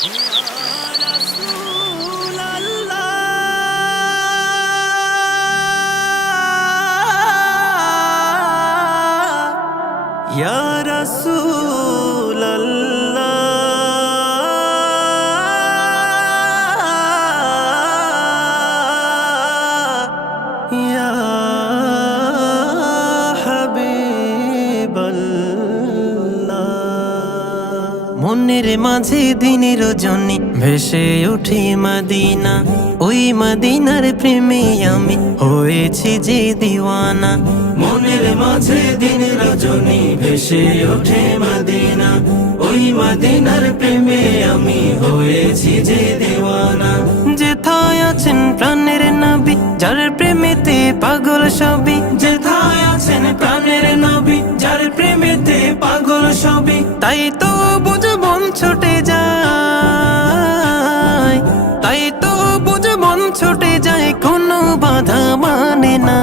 ইয়া রাসূল আল্লাহ ইয়া হাবিবাল্লাহ। মনের মাঝে দিনের রজনী ভেসে ওঠে মদিনা, ওই মদিনার প্রেমে আমি হয়েছি যে দিওয়ানা। মনের মাঝে দিনের রজনী ভেসে ওঠে মদিনা, ওই মদিনার প্রেমে আমি হয়েছি যে দিওয়ানা। যেথায় আছেন প্রাণের নবী, যার প্রেমেতে পাগল সবই। যেথায় আছেন প্রাণের নবী, যার প্রেমেতে পাগল সবই। তাই তো বুঝ মন ছুটে যায়, তাই তো বুঝ মন ছুটে যায়, কোনো বাধা মানে না।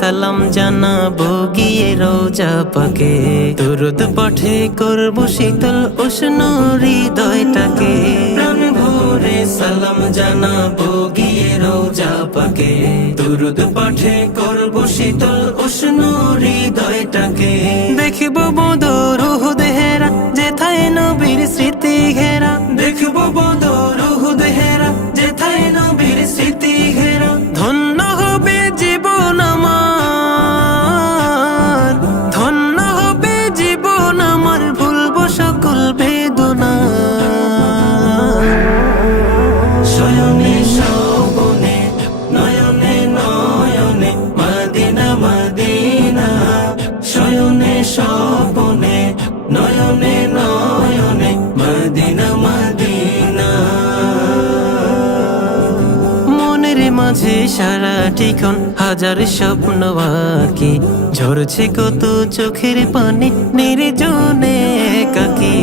সালাম জানাবো গিয়ে রোজা পাকে, দুরুদ পাঠে করবো শীতল উষ্ণ হৃদয়টাকে। প্রাণ ভরে সালাম জানাবো গিয়ে রোজা পাকে, দুরুদ পাঠে করবো শীতল উষ্ণ হৃদয়টাকে। দেখবো বদর উহুদ হেরা, যেথায় নবীর স্মৃতি ঘেরা। দেখবো বদর উহুদ হেরা, যেথায় নবীর স্মৃতি ঘেরা। ধন্য হবে জীবন আমার, ধন্য হবে জীবন আমার, ভুলবো সকল বেদনা। শয়নে স্বপনে নয়নে নয়নে মদিনা মদিনা, শয়নে স্বপনে নয়নে নয়নে মদিনা মদিনা। মনের মাঝে সারাটিক্ষণ হাজার স্বপ্ন আঁকি, ঝরছে কত চোখের পানি নির্জনে একাকী।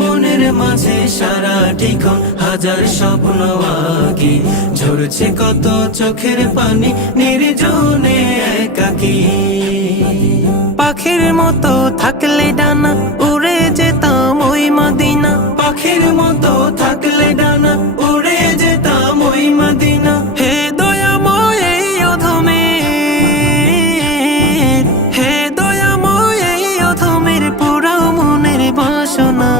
মনের মাঝে সারাটিক্ষণ হাজার স্বপ্ন আঁকি, ঝরছে কত চোখের পানি নির্জনে একাকী। পাখির মতো থাকলে ডানা উড়ে যেতাম ওই মদিনা, পাখির মতো থাকলে ডানা উড়ে যেতাম ওই মদিনা। হে দয়াময় এই অধমের, হে দয়াময় এই অধমের পুরাও মনের বাসনা।